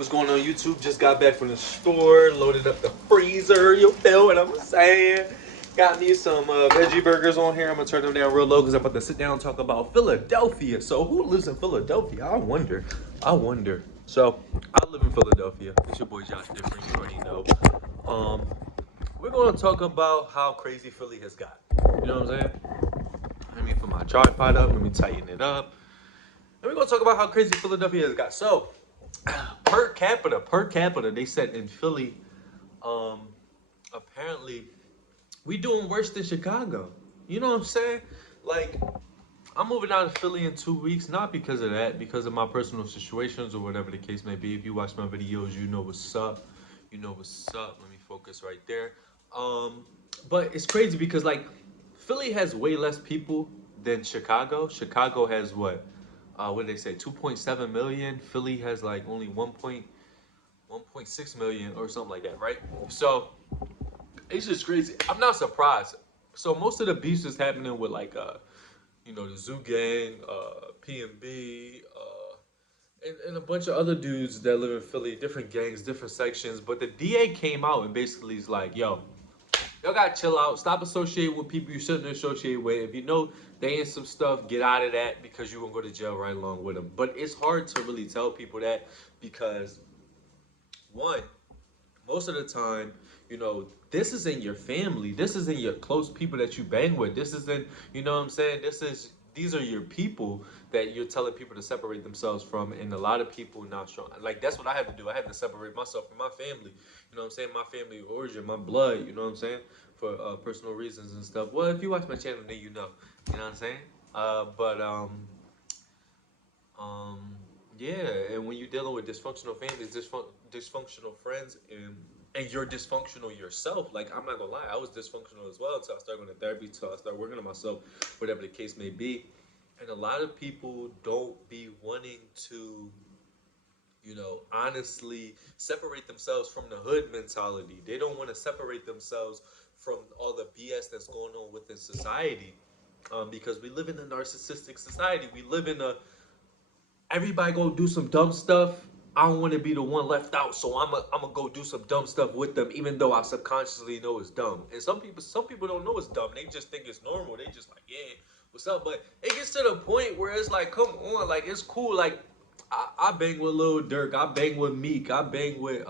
What's going on, YouTube? Just got back from the store, loaded up the freezer. You feel what I'm saying? Got me some veggie burgers on here. I'm gonna turn them down real low because I'm about to sit down and talk about Philadelphia. So, who lives in Philadelphia? I wonder. I wonder. So, I live in Philadelphia. It's your boy Joshdifferent. You already know. Um, we're gonna talk about how crazy Philly has got. You know what I'm saying? Let me put my tripod up. Let me tighten it up. And we're gonna talk about how crazy Philadelphia has got. So, per capita, they said in Philly, um, apparently we doing worse than Chicago. You know what I'm saying? Like, I'm moving out of Philly in 2 weeks, not because of that, because of my personal situations or whatever the case may be. If you watch my videos, you know what's up. You know what's up. Let me focus right there. But it's crazy because like Philly has way less people than Chicago. Chicago has what did they say? 2.7 million. Philly has like only 1.6 million or something like that, right? So it's just crazy. I'm not surprised. So most of the beefs is happening with like the Zoo Gang, PNB, and a bunch of other dudes that live in Philly, different gangs, different sections. But the DA came out and basically is like, yo, y'all gotta chill out. Stop associating with people you shouldn't associate with. If you know they in some stuff, get out of that because you're gonna go to jail right along with them. But it's hard to really tell people that because one, most of the time, this isn't your family. This isn't your close people that you bang with. This isn't, you know what I'm saying? These are your people that you're telling people to separate themselves from, and a lot of people not strong. Like that's what I had to do. I had to separate myself from my family. You know what I'm saying? My family of origin, my blood. You know what I'm saying? For personal reasons and stuff. Well, if you watch my channel, then you know. You know what I'm saying? But yeah, and when you're dealing with dysfunctional families, dysfunctional friends, and you're dysfunctional yourself, like I'm not gonna lie, I was dysfunctional as well until I started going to therapy, until I started working on myself, whatever the case may be. And a lot of people don't be wanting to, honestly separate themselves from the hood mentality. They don't want to separate themselves from all the BS that's going on within society. Because we live in a narcissistic society. We live in a everybody go do some dumb stuff. I don't want to be the one left out, so I'm gonna go do some dumb stuff with them, even though I subconsciously know it's dumb. And some people don't know it's dumb. They just think it's normal. They just like, yeah, what's up? But it gets to the point where it's like, come on, like it's cool. Like I bang with Lil Durk, I bang with Meek, I bang with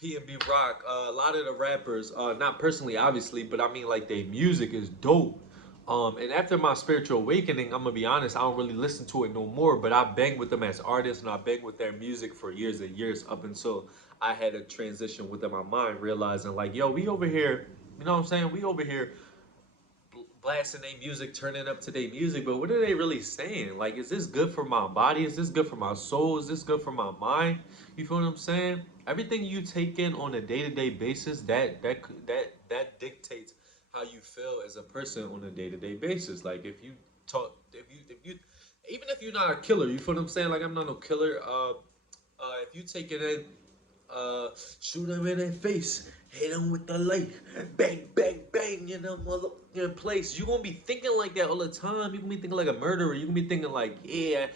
P&B Rock, a lot of the rappers, not personally, obviously, but I mean, like, their music is dope. And after my spiritual awakening, I'm gonna be honest, I don't really listen to it no more, but I bang with them as artists and I bang with their music for years and years up until I had a transition within my mind, realizing, like, yo, we over here, you know what I'm saying? We over here blasting their music, turning up to their music, but what are they really saying? Like, is this good for my body? Is this good for my soul? Is this good for my mind? You feel what I'm saying? Everything you take in on a day-to-day basis, that dictates how you feel as a person on a day-to-day basis. Like, if you even if you're not a killer, you feel what I'm saying? Like, I'm not no killer. If you take it in, uh, shoot them in their face, hit them with the light, bang, bang, bang, mother in place. You gonna be thinking like that all the time. You gonna be thinking like a murderer. You gonna be thinking like, yeah,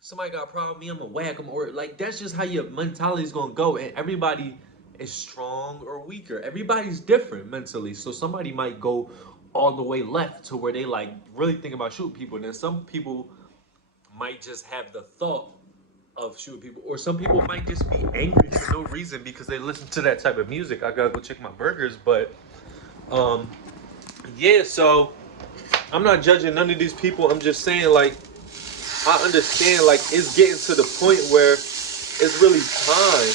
somebody got a problem with me, I'm gonna whack them, or like that's just how your mentality is gonna go. And everybody is strong or weaker. Everybody's different mentally. So somebody might go all the way left to where they like really think about shooting people, and then some people might just have the thought of shooting people, or some people might just be angry for no reason because they listen to that type of music. I gotta go check my burgers, but um, yeah. So I'm not judging none of these people. I'm just saying, like, I understand, like, it's getting to the point where it's really time.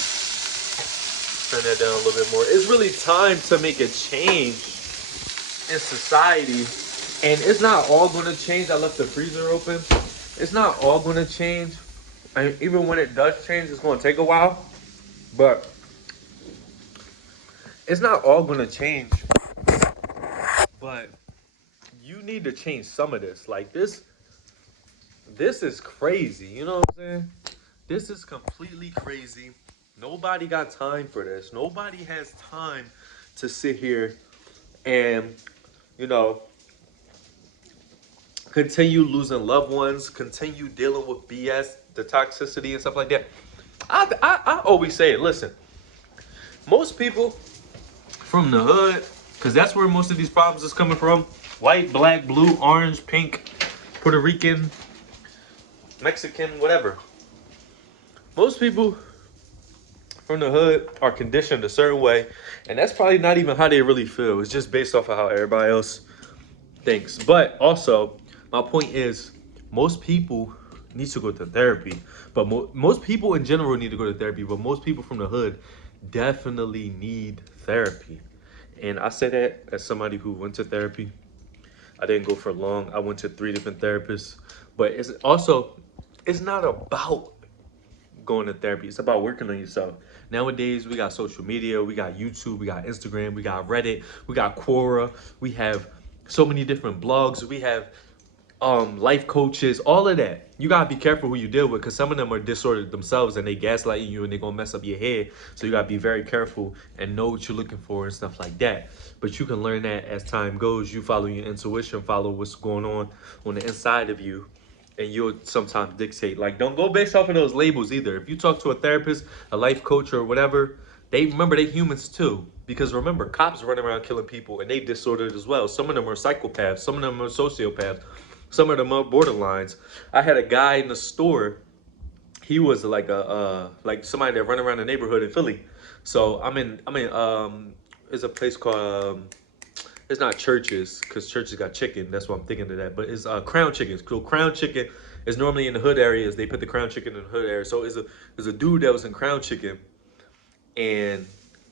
Turn that down a little bit more. It's really time to make a change in society, and it's not all gonna change. I left the freezer open. It's not all gonna change. And even when it does change, it's gonna take a while. But it's not all gonna change. But you need to change some of this. Like this is crazy. You know what I'm saying? This is completely crazy. Nobody got time for this. Nobody has time to sit here and, you know, continue losing loved ones, continue dealing with BS, the toxicity and stuff like that. I always say it. Listen, most people from the hood, because that's where most of these problems is coming from. White, black, blue, orange, pink, Puerto Rican, Mexican, whatever. Most people from the hood are conditioned a certain way, and that's probably not even how they really feel. It's just based off of how everybody else thinks. But also, my point is, most people need to go to therapy. But most people in general need to go to therapy. But most people from the hood definitely need therapy. And I say that as somebody who went to therapy. I didn't go for long. I went to 3 different therapists. But it's also, it's not about going to therapy. It's about working on yourself. Nowadays, we got social media, we got YouTube, we got Instagram, we got Reddit, we got Quora, we have so many different blogs, we have life coaches, all of that. You gotta be careful who you deal with, because some of them are disordered themselves and they gaslighting you and they gonna mess up your head. So you gotta be very careful and know what you're looking for and stuff like that. But you can learn that as time goes. You follow your intuition, follow what's going on the inside of you, and you'll sometimes dictate. Like, don't go based off of those labels either. If you talk to a therapist, a life coach, or whatever, they humans too. Because remember, cops running around killing people and they disordered as well. Some of them are psychopaths, some of them are sociopaths, some of them are borderlines. I had a guy in the store. He was like like somebody that run around the neighborhood in Philly. So there's a place called it's not Churches, because Churches got chicken. That's what I'm thinking of that. But it's Crown Chickens. So Crown Chicken is normally in the hood areas. They put the Crown Chicken in the hood area. So there's a dude that was in Crown Chicken, and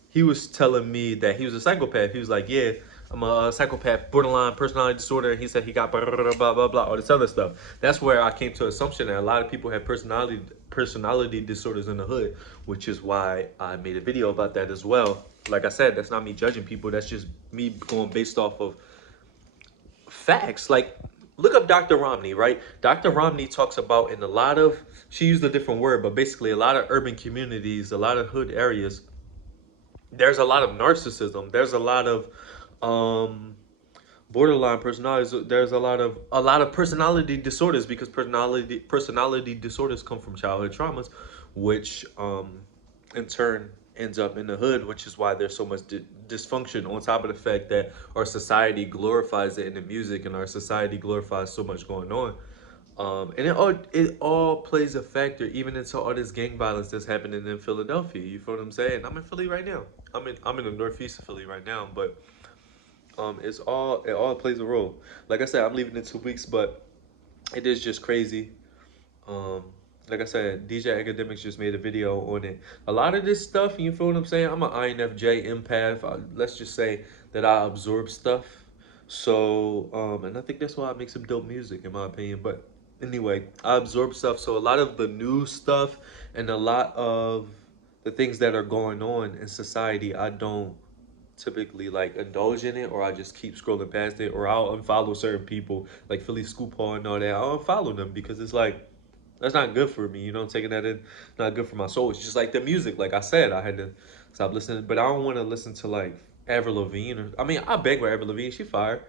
he was telling me that he was a psychopath. He was like, yeah, I'm a psychopath, borderline personality disorder. And he said he got blah, blah, blah, blah, blah, all this other stuff. That's where I came to an assumption that a lot of people have personality disorders in the hood, which is why I made a video about that as well. Like I said, that's not me judging people. That's just me going based off of facts. Like, look up Dr. Romney, right? Dr. Romney talks about in a lot of, she used a different word, but basically a lot of urban communities, a lot of hood areas, there's a lot of narcissism. There's a lot of borderline personalities. There's a lot of personality disorders, because personality disorders come from childhood traumas, which in turn ends up in the hood, which is why there's so much dysfunction, on top of the fact that our society glorifies it in the music, and our society glorifies so much going on. And it all plays a factor, even into all this gang violence that's happening in Philadelphia. You feel what I'm saying? I'm in Philly right now. I'm in the northeast of Philly right now, but it all plays a role. Like I said, I'm leaving in 2 weeks, but it is just crazy. Like I said, DJ Academics just made a video on it. A lot of this stuff, you feel what I'm saying? I'm an INFJ empath. Let's just say that I absorb stuff. So, and I think that's why I make some dope music, in my opinion. But anyway, I absorb stuff. So a lot of the new stuff and a lot of the things that are going on in society, I don't typically like indulge in it, or I just keep scrolling past it, or I'll unfollow certain people like Philly Scoop Hall and all that. I'll unfollow them because it's like, that's not good for me, you know, taking that in, not good for my soul. It's just like the music, like I said, I had to stop listening, but I don't want to listen to like Avril Lavigne, or, I mean, I bang with Avril Lavigne, she fire.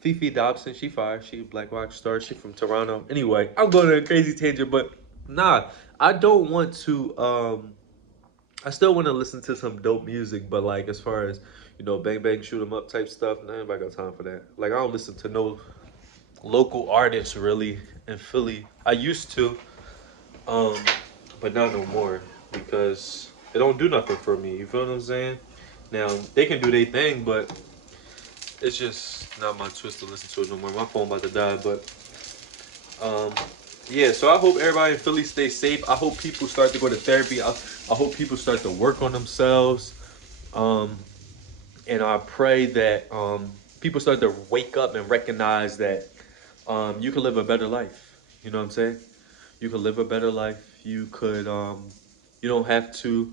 Fifi Dobson, she fire, she black rock star, she from Toronto. Anyway, I'm going on a crazy tangent, but nah, I don't want to, I still want to listen to some dope music, but like as far as, you know, bang bang shoot 'em up type stuff, nah, anybody got time for that. Like, I don't listen to no local artists really in Philly. I used to, but not no more, because it don't do nothing for me. You feel what I'm saying? Now they can do their thing, but it's just not my twist to listen to it no more. My phone about to die, but yeah. So I hope everybody in Philly stays safe. I hope people start to go to therapy. I hope people start to work on themselves. And I pray that people start to wake up and recognize that you can live a better life. You know what I'm saying? You can live a better life. You could, you don't have to,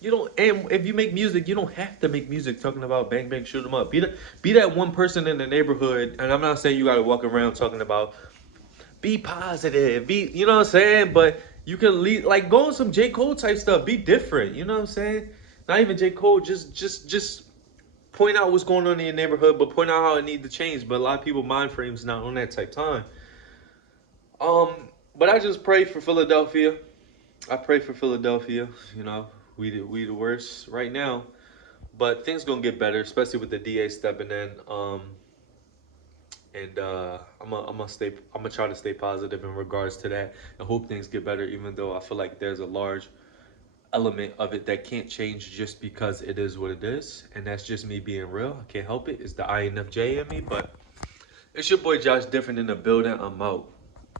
you don't, and if you make music, you don't have to make music talking about bang, bang, shoot 'em up. Be that one person in the neighborhood, and I'm not saying you gotta walk around talking about, be positive, you know what I'm saying? But you can lead, like, go on some J. Cole type stuff, be different, you know what I'm saying? Not even J. Cole, just point out what's going on in your neighborhood, but point out how it needs to change. But a lot of people mind frames not on that type time. But I just pray for Philadelphia. I pray for Philadelphia. You know, we the worst right now, but things gonna get better, especially with the DA stepping in. And I'm gonna try to stay positive in regards to that and hope things get better. Even though I feel like there's a large element of it that can't change just because it is what it is, and that's just me being real. I can't help it. It's the INFJ in me, but it's your boy Josh Different in the building. I'm out.